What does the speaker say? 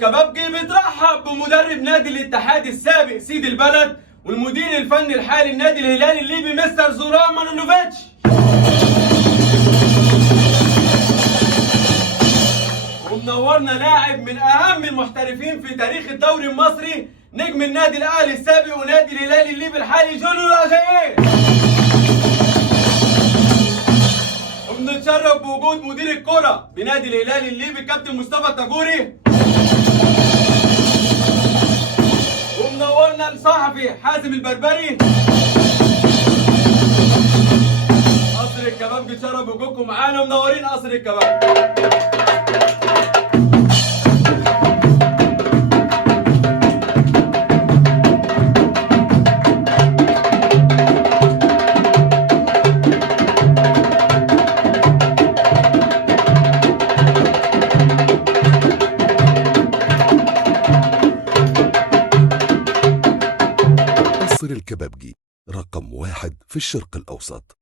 الكبابجي بترحب بمدرب نادي الاتحاد السابق سيد البلد والمدير الفني الحالي النادي الهلالي الليبي مستر زوران مانولوفيتش. ومنورنا لاعب من اهم المحترفين في تاريخ الدوري المصري، نجم النادي الاهلي السابق ونادي الهلالي الليبي الحالي جونيور اجاييه. وبنتشرف بوجود مدير الكرة بنادي الهلالي الليبي كابتن مصطفى تاجوري. ومنورنا الصحفي حازم البربري. قصر الكبابجي اتشرف بوجودكم معانا، منورين قصر الكبابجي. قصر الكبابجي رقم 1 في الشرق الأوسط.